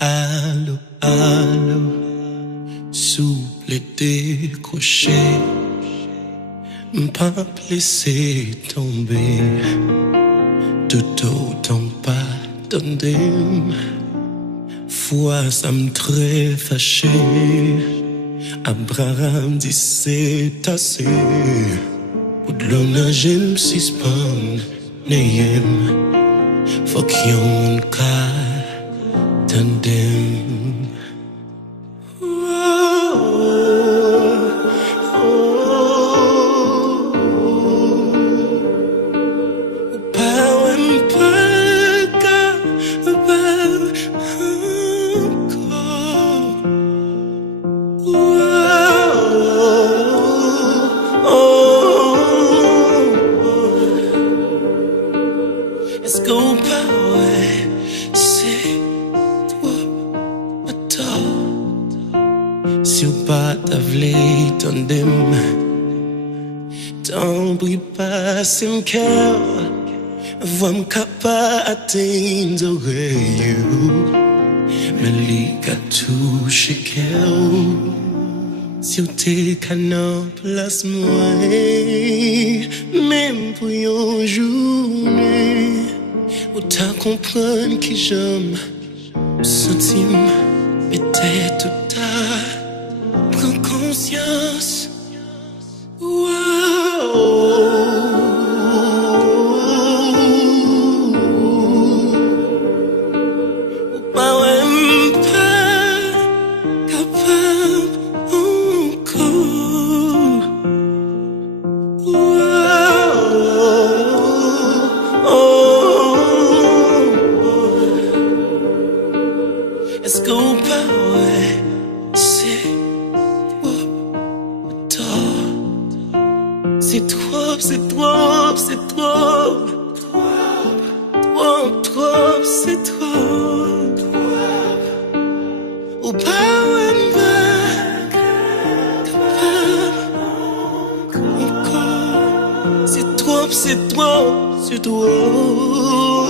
Allô, allô, souple et décroché, pas laisser tomber, tout autant pardonner. Foi, ça me très fâché. Abraham dit c'est assez. Pour de l'honneur, j'aime suspendre, n'ayem. Faut qu'il y ait un cas tandem. Est-ce qu'on parle, c'est toi, attends. Si ou pas t'avlé tandem, t'en prie pas, c'est mon cœur. Vois m'capa atteindre oreille, mais li ka touche cœur. Si ou t'es canon place moi, même pour une journée. Ou t'as compris que j'aime sentir peut-être tout tard. Prends conscience. Est-ce qu'on parle, c'est trop tard. C'est trop, c'est trop, c'est trop. Trop, trop, c'est trop. Ou pas, encore. C'est trop, c'est trop, c'est trop.